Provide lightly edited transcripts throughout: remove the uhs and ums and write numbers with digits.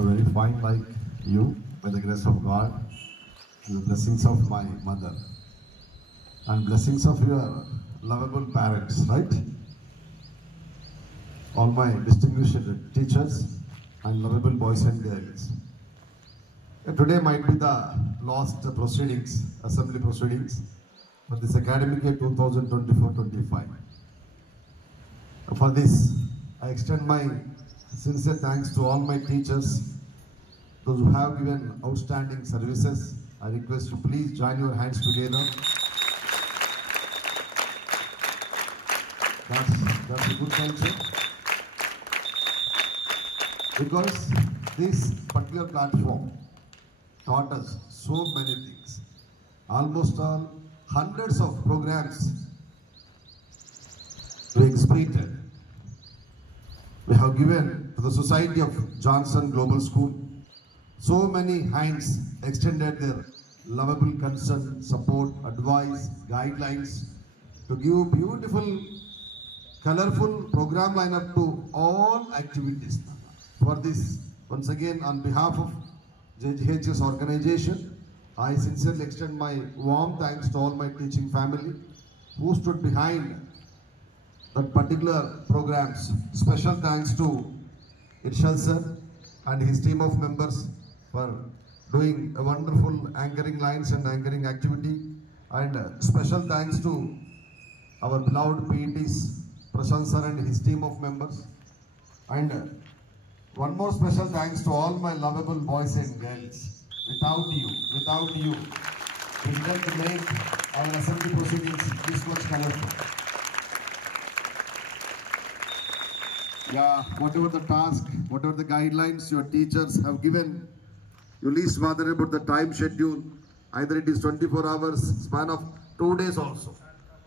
very fine like you, by the grace of God, and the blessings of my mother, and blessings of your lovable parents, right? All my distinguished teachers and lovable boys and girls. Today might be the last proceedings, assembly proceedings for this academic year 2024-25. For this, I extend my sincere thanks to all my teachers, those who have given outstanding services. I request you please join your hands together. That's a good culture. Because this particular platform taught us so many things. Almost all hundreds of programs we exploited. We have given to the Society of Johnson Global School. So many hands extended their lovable concern, support, advice, guidelines to give beautiful, colorful program lineup to all activities. For this, once again, on behalf of JGHS organization, I sincerely extend my warm thanks to all my teaching family who stood behind that particular programs. Special thanks to Irshad sir and his team of members for doing a wonderful anchoring lines and anchoring activity. And special thanks to our beloved PETs, Prashant sir and his team of members. And one more special thanks to all my lovable boys and girls. Without you, we didn't make our assembly proceedings this much colorful. Yeah, whatever the task, whatever the guidelines your teachers have given, you least bother about the time schedule. Either it is 24 hours, span of 2 days also.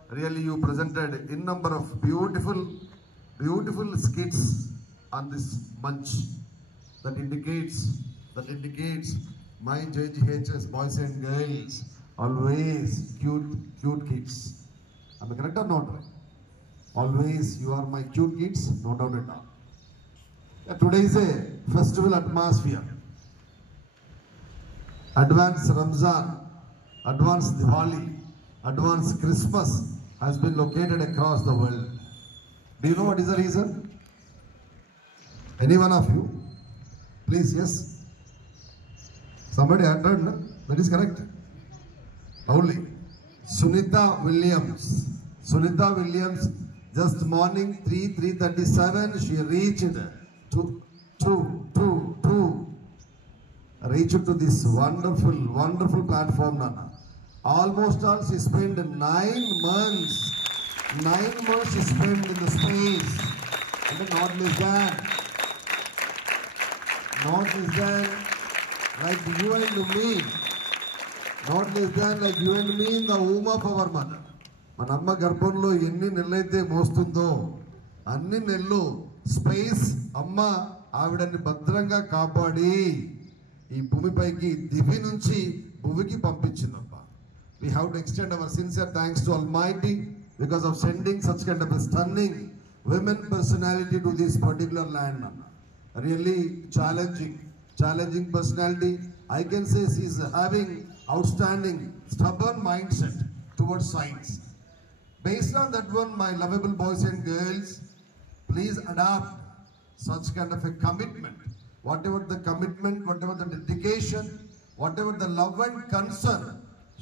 Really, you presented in number of beautiful skits on this bunch that indicates my JGHS boys and girls always cute kids. Am I correct or not? Always you are my cute kids, no doubt at all. Today is a festival atmosphere. Advanced Ramzan, advanced Diwali, advanced Christmas has been located across the world. Do you know what is the reason? Any one of you? Please, yes. Somebody uttered, no? That is correct. Only. Sunita Williams, just morning 3:37, she reached to this wonderful platform, Nana. Almost all she spent 9 months. 9 months she spent in the space. And not less than like you and me. Not less than like you and me in the womb of our mother. Manamma garbhanlo enni nellaithe mostundo anni nellu space amma ఆవిడని భద్రంగా కాపాడి ఈ భూమిపైకి దివి నుంచి భూమికి పంపించిందమ్మా. We have to extend our sincere thanks to Almighty because of sending such kind of a stunning women personality to this particular land. Really challenging personality. I can say she is having outstanding stubborn mindset towards science. Based on that one, my lovable boys and girls, please adopt such kind of a commitment. Whatever the commitment, whatever the dedication, whatever the love and concern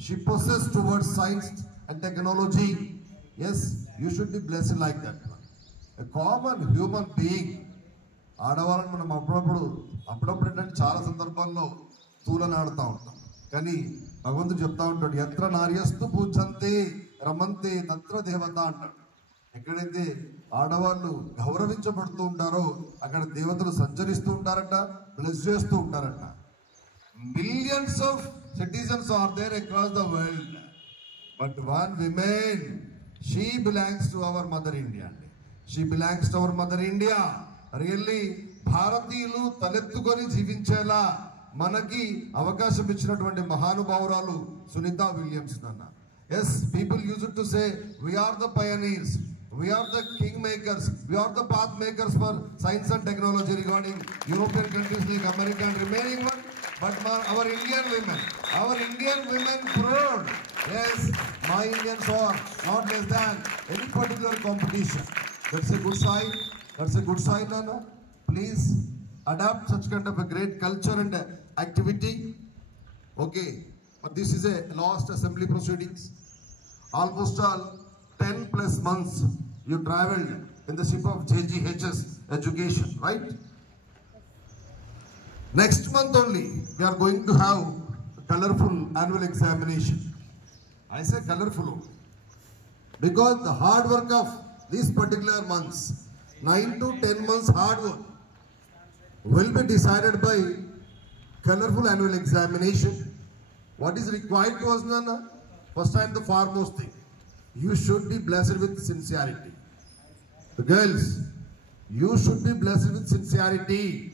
she possesses towards science and technology, yes, you should be blessed like that. A common human being. ఆడవాళ్ళని మనం అప్పుడప్పుడు అంటే చాలా సందర్భాల్లో తూలనాడుతూ ఉంటాం. కానీ భగవంతుడు చెప్తా ఉంటాడు, ఎత్ర నార్యస్తు పూజంతే రమంతే తత్ర దేవత అంటాడు. ఎక్కడైతే ఆడవాళ్ళు గౌరవించబడుతూ ఉంటారో అక్కడ దేవతలు సంచరిస్తూ ఉంటారట, బ్లెస్ చేస్తూ ఉంటారట. Millions of citizens are there across the world, but one woman, she belongs to our mother India. She belongs to our mother India. Really, భారతీయులు తలెత్తుకొని జీవించేలా మనకి అవకాశం ఇచ్చినటువంటి మహానుభావురాలు సునీత విలియమ్స్ అన్న. Yes, people used to say we are the pioneers. We are the king makers. We are the path makers for science and technology regarding European countries like America and remaining one. But our Indian women proved, yes, my Indians are not less than any particular competition. That's a good sign. That's a good sign, Nana. Please adapt such kind of a great culture and activity. Okay, but this is a last assembly proceedings. Almost all 10 plus months you traveled in the ship of JGHS education, right? Next month only we are going to have a colorful annual examination. I say colorful because the hard work of these particular months, 9 to 10 months hard work, will be decided by colorful annual examination. What is required to us, Nana? First time, the foremost thing, you should be blessed with sincerity. The girls, you should be blessed with sincerity.